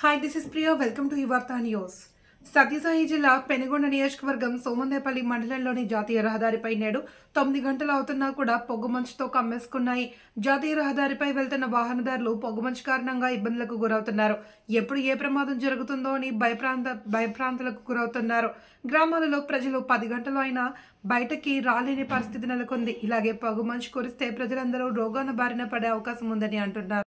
Hi this is Priya welcome to యువర్తా news. Sathya Sai జిల్లా పెనుగొండ నియోజకవర్గం సోమందేపల్లి మండలంలోని జాతీయ రహదారిపై నేడు 9 గంటలు అవుతున్నా కూడా పొగమంచుతో కమ్మేసుకున్నాయి. జాతీయ రహదారిపై వెళ్తున్న వాహనదారులు పొగమంచు కారణంగా ఇబ్బందులకు గురవుతున్నారు. ఎప్పుడు ఏ ప్రమాదం జరుగుతుందో అని భయప్రాంతాలకు గురవుతున్నారు. గ్రామాలలో ప్రజలు 10 గంటలు అయినా బయటకి రాలేని పరిస్థితి నెలకొంది. ఇలాగే పొగమంచు కురిస్తే ప్రజలందరూ రోగాన బారిన పడే అవకాశం ఉందని అంటున్నారు.